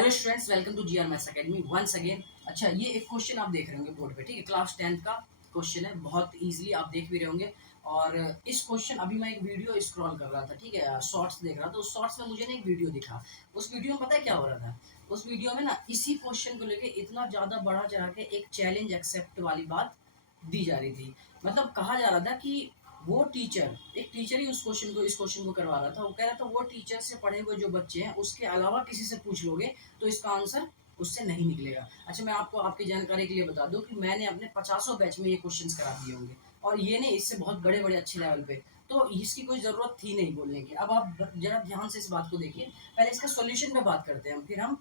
Hello students, welcome to GR maths academy once again. अच्छा, ये एक क्वेश्चन आप देख रहे होंगे बोर्ड पे, ठीक है। क्लास 10th का क्वेश्चन है, बहुत इजीली आप देख भी रहे होंगे। और इस क्वेश्चन अभी मैं एक वीडियो स्क्रॉल कर रहा था, ठीक है, शॉर्ट्स देख रहा था। उस शॉर्ट्स में मुझे ना एक वीडियो दिखा। उस वीडियो में पता है क्या हो रहा था? उस वीडियो में ना इसी क्वेश्चन को लेके इतना ज़्यादा बढ़ा चढ़ा के एक चैलेंज एक्सेप्ट वाली बात दी जा रही थी। मतलब कहा जा रहा था कि वो टीचर, एक टीचर ही इस क्वेश्चन को करवा रहा था। वो कह रहा था वो टीचर से पढ़े हुए जो बच्चे हैं उसके अलावा किसी से पूछ लोगे तो इसका आंसर उससे नहीं निकलेगा। अच्छा, मैं आपको आपकी जानकारी के लिए बता दूं कि मैंने अपने 50 बैच में ये क्वेश्चंस करा दिए होंगे, और ये नहीं इससे बहुत बड़े बड़े अच्छे लेवल पे। तो इसकी कोई ज़रूरत थी नहीं बोलने की। अब आप जरा ध्यान से इस बात को देखिए। पहले इसका सॉल्यूशन पे बात करते हैं हम, फिर हम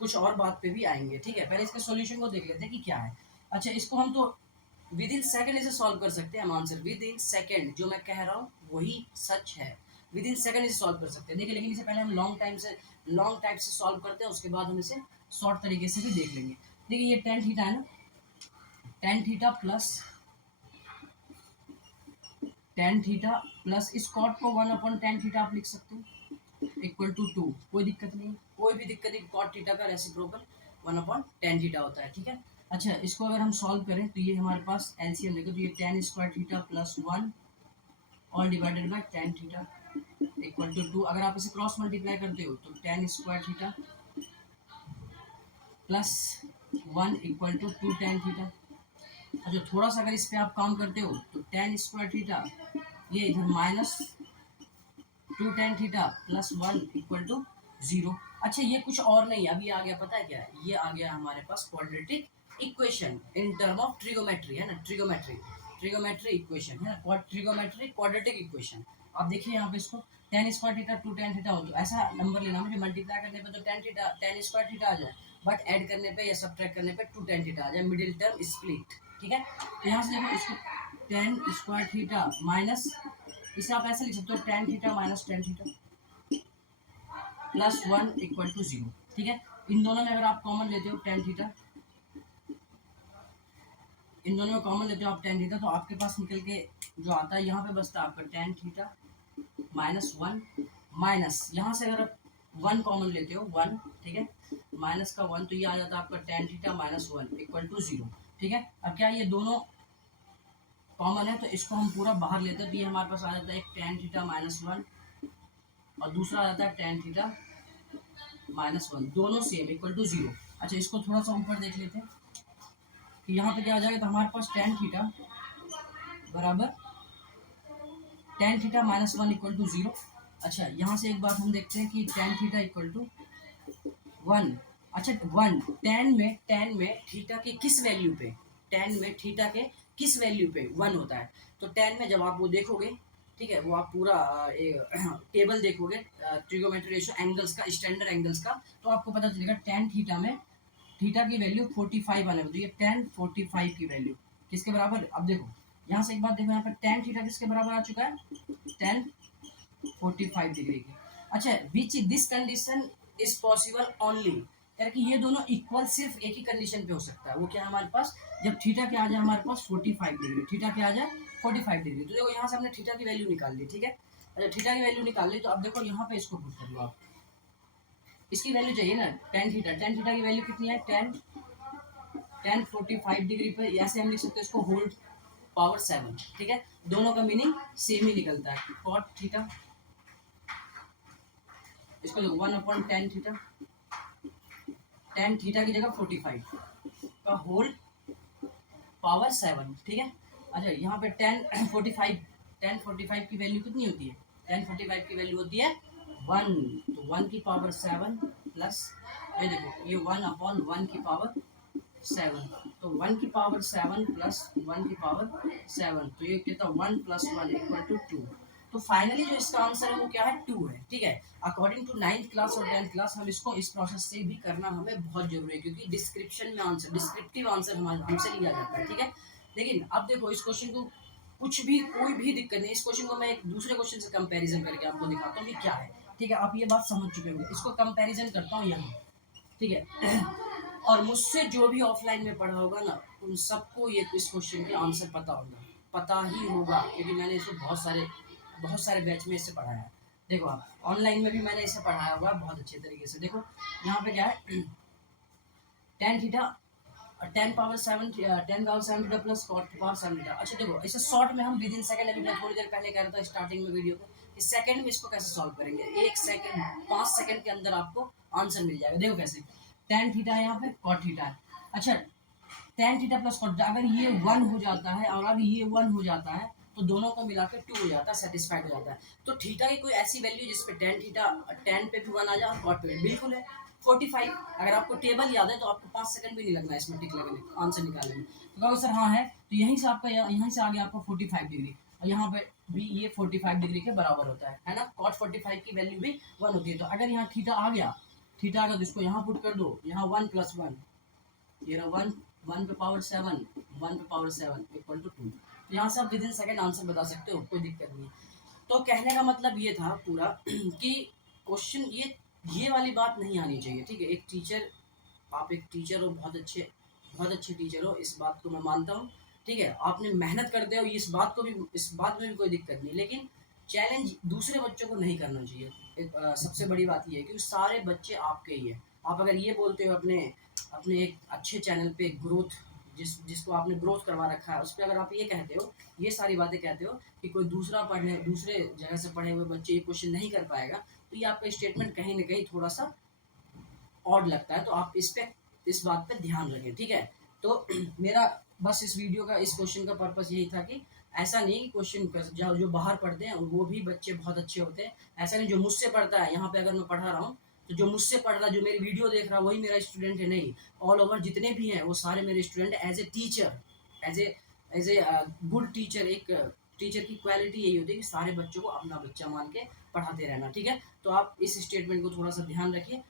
कुछ और बात पे भी आएंगे, ठीक है। पहले इसके सॉल्यूशन को देख लेते हैं कि क्या है। अच्छा, इसको हम तो विद इन सेकंड इसे सॉल्व कर सकते हैं। हम आंसर विद इन सेकंड, जो मैं कह रहा हूँ वही सच है। विद इन सेकंड इसे सॉल्व कर सकते हैं, देखिए। लेकिन इसे पहले हम लॉन्ग टाइप से सॉल्व करते हैं, उसके बाद हम इसे शॉर्ट तरीके से भी देख लेंगे। देखिए, ये टेन थीटा है ना, टेन थीटा प्लस इस कॉट को 1/tan थीटा आप लिख सकते हो, इक्वल टू 2। कोई दिक्कत नहीं, कोई भी दिक्कत नहीं। कॉट थीटा का रेसिप्रोकल 1/tan थीटा होता है, ठीक है। अच्छा, इसको अगर हम सॉल्व करें तो ये हमारे पास एलसीएम लेकर, तो ये tan square theta plus 1 all divided by tan theta equal to 2। अगर आप इसे क्रॉस मल्टीप्लाई करते हो तो tan square theta plus 1 equal to 2 tan theta. अच्छा, थोड़ा सा अगर इस पे आप काम करते हो तो tan स्क्वायर थीटा, ये इधर minus 2 tan theta plus 1 equal to 0। अच्छा, ये कुछ और नहीं, अभी आ गया, पता है क्या है? ये आ गया हमारे पास quadratic equation in term of trigonometry, है ना। ट्रिगोमेट्री इक्वेशन है ना, ट्रिगोमेट्री क्वाड्रेटिक इक्वेशन। आप देखिए यहाँ पे इसको tan square theta 2 tan theta हो, तो ऐसा नंबर लेना मुझे, मल्टीप्लाई करने पे तो tan स्क्वायर थीटा आ जाए, बट ऐड करने पे या सब्ट्रैक्ट करने पे 2 tan थीटा आ जाए, मिडिल टर्म स्प्लिट, ठीक है। तो यहाँ से देखो, इसको tan स्क्वायर थीटा माइनस, इसे आप ऐसे लिख सकते हो tan theta minus tan theta plus 1 equal to 0, ठीक है। इन दोनों में अगर आप कॉमन लेते हो tan थीटा, इन दोनों में कॉमन लेते हो आप tan थीटा, तो आपके पास निकल के जो आता है यहाँ पे बचता है आपका tan थीटा माइनस 1, माइनस यहाँ से अगर आप 1 कॉमन लेते हो 1, ठीक है, माइनस का 1, तो ये आ जाता है आपका tan theta minus 1 equal to 0, ठीक है। अब क्या ये दोनों कॉमन है तो इसको हम पूरा बाहर लेते हैं, तो ये हमारे पास आ जाता है एक tan थीटा माइनस 1 और दूसरा आ जाता है tan थीटा माइनस 1, दोनों सेम इक्वल टू 0। अच्छा, इसको थोड़ा सा ऊपर देख लेते हैं कि यहाँ पे क्या आ जाएगा, तो हमारे पास tan थीटा बराबर tan theta minus 1 equal to 0। अच्छा, यहाँ से एक बात हम देखते हैं कि tan थीटा इक्वल टू 1। अच्छा, 1 tan में थीटा की किस वैल्यू पे, tan में थीटा के किस वैल्यू पे 1 होता है। तो tan में जब आप वो देखोगे, ठीक है, वो आप पूरा टेबल देखोगे ट्रिगोमेट्री रेशियो एंगल्स का, स्टैंडर्ड एंगल्स का, तो आपको पता चलेगा tan थीटा में थीटा की वैल्यू 45 आने वाली। तो ये tan 45 की वैल्यू किसके बराबर? अब देखो यहाँ से एक बात देखो, यहाँ पर tan थीटा किसके बराबर आ चुका है, tan 45 डिग्री की। अच्छा, which this condition is possible only, यानी कि ये दोनों इक्वल सिर्फ एक ही कंडीशन पे हो सकता है। वो क्या है हमारे पास, जब थीटा क्या आ जाए हमारे पास 45 डिग्री, थीटा क्या आ जाए 45 डिग्री। तो देखो यहाँ से हमने थीटा की वैल्यू निकाल ली, ठीक है। अच्छा, थीटा की वैल्यू निकाल ली, तो अब देखो यहाँ पे इसको पुट कर लो आप, इसकी वैल्यू चाहिए ना, tan थीटा की वैल्यू कितनी है, tan 45 डिग्री पर, ऐसे हम लिख सकते हैं इसको होल पावर 7, ठीक है। दोनों का मीनिंग सेम ही निकलता है, cot थीटा, इसको 1/tan थीटा, tan थीटा की जगह 45 का होल पावर 7, ठीक है। अच्छा, यहाँ पे tan 45 की वैल्यू कितनी होती है, tan 45 की वैल्यू होती है 1, तो 1 की पावर 7 प्लस, ये देखो ये 1/1 की पावर 7, तो 1 की पावर 7 प्लस 1 की पावर 7, तो ये कितना 1 + 1 = 2। तो फाइनली जो इसका आंसर है वो क्या है, 2 है, ठीक है। अकॉर्डिंग टू 9th क्लास और 10th क्लास हम इसको इस प्रोसेस से भी करना हमें बहुत जरूरी है, क्योंकि डिस्क्रिप्शन में आंसर, डिस्क्रिप्टिव आंसर हमसे लिया जाता है, ठीक है। लेकिन अब देखो इस क्वेश्चन को कुछ भी, कोई भी दिक्कत नहीं, इस क्वेश्चन को मैं एक दूसरे क्वेश्चन से कंपैरिजन करके आपको दिखाता हूँ कि क्या है, ठीक है। आप ये बात समझ चुके होंगे। इसको कंपैरिजन करता हूँ यहाँ, ठीक है। और मुझसे जो भी ऑफलाइन में पढ़ा होगा ना, उन सबको ये इस क्वेश्चन के आंसर पता ही होगा, क्योंकि मैंने इसको बहुत सारे बैच में इससे पढ़ाया है। देखो आप ऑनलाइन में भी मैंने इसे पढ़ाया हुआ है बहुत अच्छे तरीके से। देखो यहाँ पे क्या है, tan theta 10 power 7 10 power 7 theta plus cot power 7 theta. अच्छा देखो इसे शॉर्ट में हम विद इन सेकंड, अभी मैं थोड़ी देर पहले कह रहा था स्टार्टिंग में वीडियो को, कि सेकंड में इसको कैसे सॉल्व करेंगे। 1 सेकंड 5 सेकंड के अंदर आपको आंसर मिल जाएगा। देखो कैसे, टेन थीटा है यहाँ पे, कॉट थीटा है। अच्छा टेन थीटा प्लस कॉट, अगर ये 1 हो जाता है और अगर ये 1 हो जाता है तो दोनों को मिला के 2 हो जाता है, सेटिस्फाइड हो जाता है। तो थीटा की कोई ऐसी वैल्यू जिसपे टेन थीटा 10 पे भी 1 आ जाए और कॉट पे भी, बिल्कुल है 45। अगर आपको टेबल याद है तो आपको 5 सेकंड भी नहीं लगना है इसमें टिक लगने आंसर निकालने में। तो कहोगे सर हाँ है, तो यहीं से आपका यहीं से आ गया आपका 45 डिग्री, और यहाँ पे भी ये 45 डिग्री के बराबर होता है ना। कॉट 45 की वैल्यू भी 1 होती है। तो अगर यहाँ थीटा आ गया, थीटा आ गया तो इसको यहाँ पुट कर दो, यहाँ 1 + 1, ये रहा 1, 1 पे पावर 7, 1 पे पावर 7 इक्वल टू 2। यहाँ से आप विद इन सेकंड आंसर बता सकते हो, कोई दिक्कत नहीं है। तो कहने का मतलब ये था पूरा कि क्वेश्चन ये वाली बात नहीं आनी चाहिए, ठीक है। एक टीचर, आप एक टीचर हो, बहुत अच्छे टीचर हो, इस बात को मैं मानता हूँ, ठीक है। आपने मेहनत करते हो, इस बात में भी कोई दिक्कत नहीं, लेकिन चैलेंज दूसरे बच्चों को नहीं करना चाहिए। सबसे बड़ी बात ये है कि सारे बच्चे आपके ही है। आप अगर ये बोलते हो अपने अपने एक अच्छे चैनल पे ग्रोथ, जिसको आपने ग्रोथ करवा रखा है, उस पर अगर आप ये कहते हो, ये सारी बातें कहते हो कि कोई दूसरे जगह से पढ़े हुए बच्चे ये क्वेश्चन नहीं कर पाएगा, तो ये आपका स्टेटमेंट कहीं ना कहीं थोड़ा सा ऑड लगता है। तो आप इस बात पे ध्यान रखें, ठीक है। तो मेरा बस इस वीडियो का, इस क्वेश्चन का पर्पस यही था कि ऐसा नहीं कि क्वेश्चन जो बाहर पढ़ते हैं वो भी बच्चे बहुत अच्छे होते हैं, ऐसा नहीं। जो मुझसे पढ़ता है, यहाँ पे अगर मैं पढ़ा रहा हूँ तो जो मुझसे पढ़ रहा है, जो मेरी वीडियो देख रहा है, वही मेरा स्टूडेंट है, नहीं। ऑल ओवर जितने भी हैं वो सारे मेरे student. As a teacher, as a good teacher, एक टीचर की क्वालिटी यही होती है कि सारे बच्चों को अपना बच्चा मान के पढ़ाते रहना, ठीक है। तो आप इस स्टेटमेंट को थोड़ा सा ध्यान रखिए।